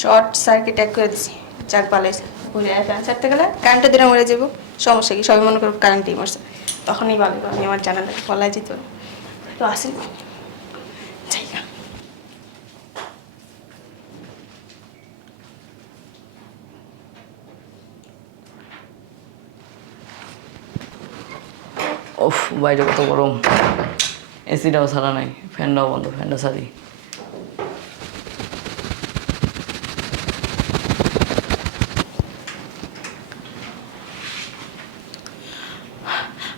Short circuit এক করে দিছি। যাক পালাইছে ঘুরে ফ্যান ছাড়তে গেলে কারেন্টের দিনে মরে যাব। সমস্যা কি? সবাই মনে করো কারেন্টই মরছে। তখনই ভালো আমি আমার জানালে পলাই যেত। তো আসেন ওফ বাইরে কত গরম। এসিটাও ছাড়া নাই। ফ্যানটাও বন্ধ, ফ্যানটা ছাড়ি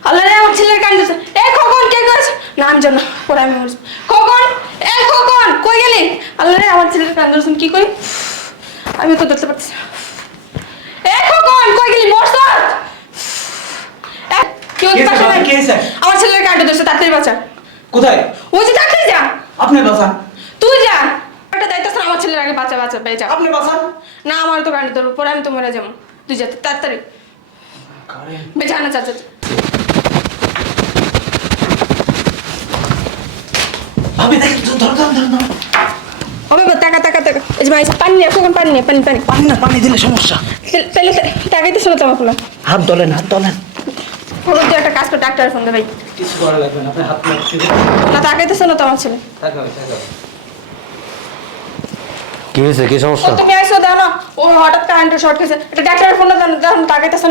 আল্লাহ রে আমার ছেলের কান দিছে এ খোকন কে কইছ না আমি জানো পরে আমি মরছি খোকন এ খোকন কই গেলি? আল্লাহ রে আমার ছেলের কান দিছেন কি কই আমি তো ধরতে পারছি না। এ খোকন কই গেলি? মরছ কেউ কি পাশে নাই? আমার ছেলের কান ধরছে তাড়াতাড়ি বাঁচা। কোথায়? ওই যে তাড়াতাড়ি যা। আপনি বাঁচান। তুই যা। একটা দায়িত্ব না, আমার ছেলের আগে বাঁচা বাঁচা বেঁচা আপনি বাঁচান। না আমার তো কান ধরবো পরে আমি তো মরে যাব। তুই যা তাড়াতাড়ি। বেঁচা না চাচা ভাবি দেখ ধর ধর ধর ধর ও বাবা টাকা টাকা টাকা। এই যে ভাই পানি নিয়ে কখন পানি নিয়ে পানি পানি। পানি না পানি দিলে সমস্যা। তাহলে টাকাইতে শোনো তোমার ফুলা হাত দলেন হাত দলেন। হলো তুই একটা কাজ করে ডাক্তার ফোন দে ভাই। কিছু করা লাগবে না হাত না টাকাইতে শোনো তো ছেলে। তাকাবে তাকাবে কি হয়েছে? কি ও সমস্যা? তুমি আইসো দাও না ও হঠাৎ কারেন্টের শর্ট খেয়েছে এটা ডাক্তারের ফোন দাও দাও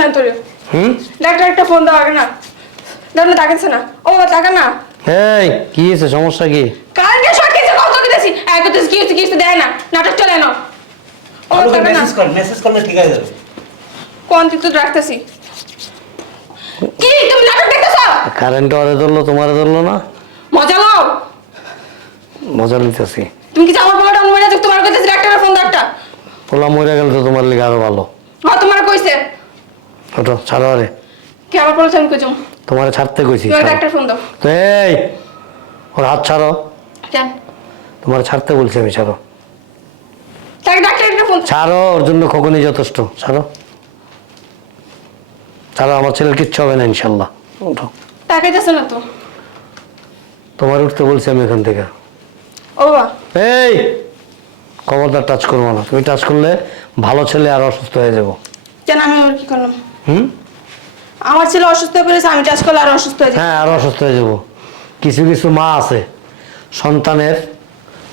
না তোর হুম? ডাক্তার একটা ফোন দাও আগে না। দাও না টাকাইতে না। ও বাবা টাকা না। এই কি হয়েছে? সমস্যা কি কারেন্টের শর্ট খেয়েছে কত এক তো কি হচ্ছে কি হচ্ছে দেয় না। নাটক চলে না। মেসেজ কর মেসেজ করলে ঠিক আছে যাবে। কোন তুই তো রাখতেছি? কি তুমি নাটক দেখতেছ? কারেন্ট ওরে ধরলো তোমারে ধরলো না? মজা নাও মজা নিতেছি। তুমি কি আমার মরে তোমার কাছে ফোন দাও একটা পোলা মরে গেল তো তোমার লিগে আরও ভালো। হ্যাঁ তোমার কইছে। ওটো ছাড়ো আরে। কে আমার আমি কইছম? তোমারে ছাড়তে কইছি তুমি। ডাক্তার ফোন দাও। এই ওর হাত ছাড়ো। কেন তোমার ছাড়তে বলছি আমি ছাড়ো। তাকে ডাক্তার একটা ফোন ছাড়ো ওর জন্য খোকনই যথেষ্ট। ছাড়ো। ছাড়ো আমার ছেলের কিচ্ছু হবে না ইনশাল্লাহ। তাকে যাচ্ছে না তো। তোমার উঠতে বলছি আমি এখান থেকে। ও বাবা। এই! খবরদার টাচ করব না। তুমি টাচ করলে ভালো ছেলে আর অসুস্থ হয়ে যাব। কেন আমি ওর কি করলাম? হুম? আমার ছেলে অসুস্থ হয়ে পড়েছে আমি টাচ করলে আর অসুস্থ হয়ে যাবে। হ্যাঁ আরও অসুস্থ হয়ে যাব। কিছু কিছু মা আছে। সন্তানের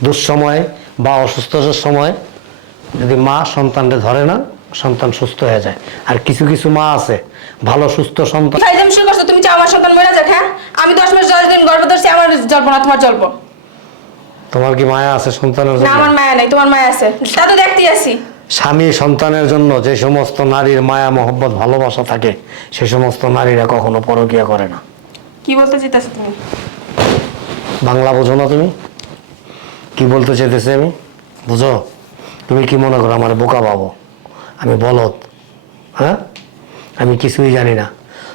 দুঃসময় বা অসুস্থতার সময় যদি মা সন্তানকে ধরে না সন্তান সুস্থ হয়ে যায়। আর কিছু কিছু মা আছে ভালো সুস্থ সন্তান ভাই তুমি শুরু করছ তুমি চাও আমার সন্তান মরে যাক হ্যাঁ? আমি দশ মাস দশ দিন গর্ভ ধরছি আমার জল্প না তোমার জল্প। তোমার কি মায়া আছে সন্তানের না জন্য? আমার মায়া নাই তোমার মায়া আছে। তা তো দেখতেই আসি স্বামী সন্তানের জন্য যে সমস্ত নারীর মায়া মহব্বত ভালোবাসা থাকে সে সমস্ত নারীরা কখনো পরকিয়া করে না। কি বলতে চাইতেছো তুমি? বাংলা বোঝো না তুমি? কি বলতে চাইতেছি আমি? বুঝো? তুমি কি মনে করো আমার বোকা পাবো আমি বলদ হ্যাঁ? আমি কিছুই জানি না।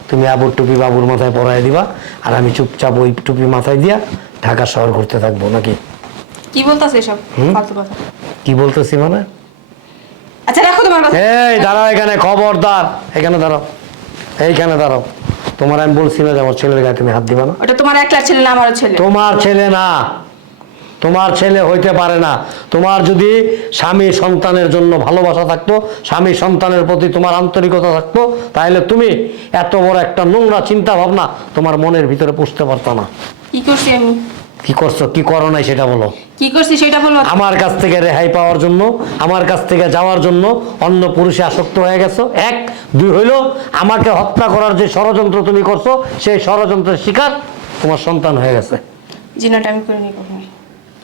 তুমি আবুর টুপি বাবুর মাথায় পরাই দিবা আর আমি চুপচাপ ওই টুপি মাথায় দিয়া ঢাকা শহর ঘুরতে থাকব নাকি? কি বলতেছো এসব? ফালতু কথা। কি বলতেছি মানে? আচ্ছা রাখো তোমার কথা। এই দাঁড়াও এখানে খবরদার। এখানে দাঁড়াও। এইখানে দাঁড়াও। তোমার আমি বলছি না যে আমার ছেলের গায়ে তুমি হাত দিবা না। ওটা তোমার একলা ছেলে না আমারও ছেলে। তোমার ছেলে না। তোমার ছেলে হইতে পারে না। তোমার যদি স্বামী সন্তানের জন্য ভালোবাসা থাকতো স্বামী সন্তানের প্রতি তোমার আন্তরিকতা থাকতো তাহলে তুমি এত বড় একটা নোংরা চিন্তা ভাবনা তোমার মনের ভিতরে পুষতে পারতো না। কি করছি আমি? কি করছ? কি করো নাই সেটা বলো। কি করছি সেটা বলো। আমার কাছ থেকে রেহাই পাওয়ার জন্য আমার কাছ থেকে যাওয়ার জন্য অন্য পুরুষে আসক্ত হয়ে গেছো। এক দুই হইল আমাকে হত্যা করার যে ষড়যন্ত্র তুমি করছ সেই ষড়যন্ত্রের শিকার তোমার সন্তান হয়ে গেছে। জিনাটা আমি করিনি কখনো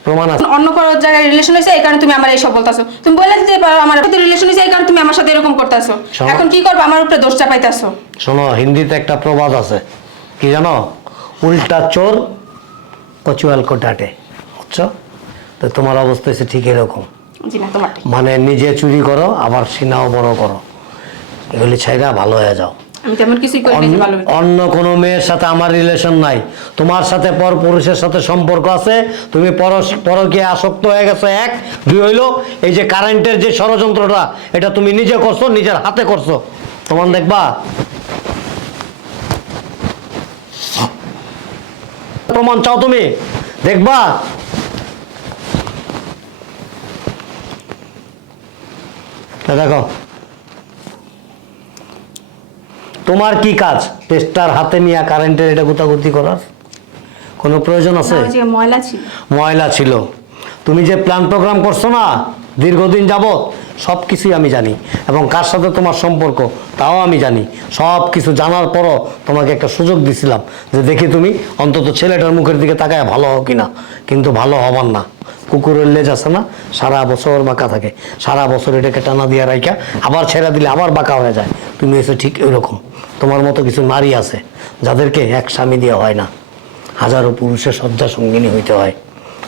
প্রমাণ আছে। অন্য কোনো জায়গায় রিলেশন হয়েছে এই কারণে তুমি আমার এইসব বলতাছো। তুমি বলে দিতে পারো আমার সাথে রিলেশন হয়েছে এই কারণে তুমি আমার সাথে এরকম করতেছো। এখন কি করব? আমার উপরে দোষ চাপাইতেছো। শোনো হিন্দিতে একটা প্রবাদ আছে। কি জানো? উল্টা চোর কচুয়াল কো ডাটে বুঝছ? তো তোমার অবস্থা হচ্ছে ঠিক এরকম। মানে নিজে চুরি করো আবার সিনাও বড় করো। এগুলি ছাইরা ভালো হয়ে যাও। আমি তেমন কিছুই করি যে অন্য- কোনো মেয়ের সাথে আমার রিলেশন নাই। তোমার সাথে পর পুরুষের সাথে সম্পর্ক আছে তুমি পরশ- পরকীয়া আসক্ত হয়ে গেছো এক দুই হইল এই যে কারেন্টের যে ষড়যন্ত্রটা এটা তুমি নিজে করছ নিজের হাতে করছ। তোমার দেখবা? প্রমাণ চাও তুমি? দেখবা? দেখো। তোমার কি কাজ? টেস্টার হাতে নিয়ে কারেন্টের এটা গুতাগুতি করার? কোনো প্রয়োজন আছে? যে ময়লা ছিল। ময়লা ছিল। তুমি যে প্ল্যান প্রোগ্রাম করছ না দীর্ঘদিন যাবৎ সব কিছুই আমি জানি। এবং কার সাথে তোমার সম্পর্ক তাও আমি জানি। সব কিছু জানার পরও তোমাকে একটা সুযোগ দিছিলাম যে দেখি তুমি অন্তত ছেলেটার মুখের দিকে তাকায় ভালো হও কিনা। কিন্তু ভালো হবার না। কুকুরের লেজ আছে না সারা বছর বাঁকা থাকে। সারা বছর এটাকে টানা দিয়ে রাইখা আবার ছেড়ে দিলে আবার বাঁকা হয়ে যায়। তুমি এসে ঠিক এরকম। তোমার মতো কিছু নারী আছে যাদেরকে এক স্বামী দিয়ে হয় না। হাজারো পুরুষের শয্যা সঙ্গিনী হইতে হয়।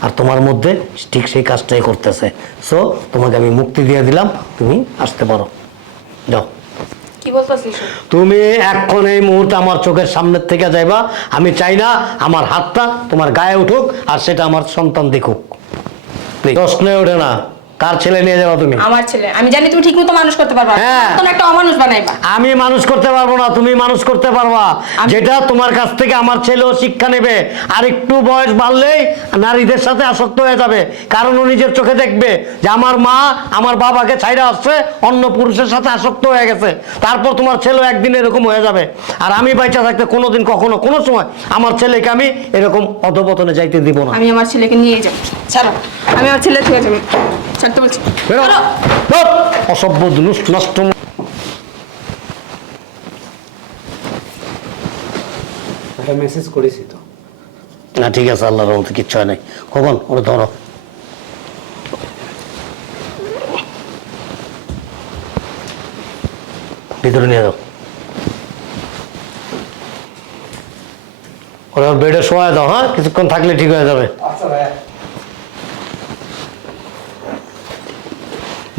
আর তোমার মধ্যে ঠিক সেই কাজটাই করতেছে। সো তোমাকে আমি মুক্তি দিয়ে দিলাম তুমি আসতে পারো। যাও। তুমি এখন এই মুহূর্তে আমার চোখের সামনের থেকে যাইবা। আমি চাই না আমার হাতটা তোমার গায়ে উঠুক আর সেটা আমার সন্তান দেখুক। Please, প্রশ্নে ওঠে না। কার ছেলে নিয়ে যাবা তুমি? আমার ছেলে। আমি জানি তুমি ঠিকমতো মানুষ করতে পারবা। হ্যাঁ। তখন একটা অমানুষ বানাইবা। আমি মানুষ করতে পারব না তুমি মানুষ করতে পারবা। যেটা তোমার কাছ থেকে আমার ছেলেও শিক্ষা নেবে আর একটু বয়স বাড়লেই নারীদের সাথে আসক্ত হয়ে যাবে। কারণ ও নিজের চোখে দেখবে যে আমার মা আমার বাবাকে ছাইরা আসছে অন্য পুরুষের সাথে আসক্ত হয়ে গেছে। তারপর তোমার ছেলেও একদিন এরকম হয়ে যাবে। আর আমি বাইচা থাকতে কোনোদিন কখনো কোনো সময় আমার ছেলেকে আমি এরকম অধপতনে যাইতে দিব না। আমি আমার ছেলেকে নিয়ে যাব। ছাড়ো। আমি আমার ছেলে থেকে যাব। ছাড়তে বলছি। অসভ্য নষ্ট মেসেজ করেছি তো। না ঠিক আছে আল্লাহর রহমতে কিচ্ছু হয় নাই। কখন ওরা ধরো। ভিতরে নিয়ে যাও। ওরা বেডে শোয়া দাও হ্যাঁ? কিছুক্ষণ থাকলে ঠিক হয়ে যাবে। আচ্ছা ভাইয়া।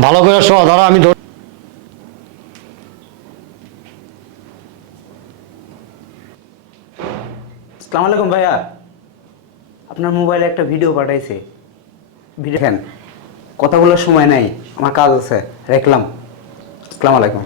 ভালো করে শোয়া ধরো আমি ধর- সালাম আলাইকুম ভাইয়া। আপনার মোবাইলে একটা ভিডিও পাঠাইছে। ভিডিও কথা বলার সময় নাই, আমার কাজ আছে, রাখলাম। আসসালামু আলাইকুম।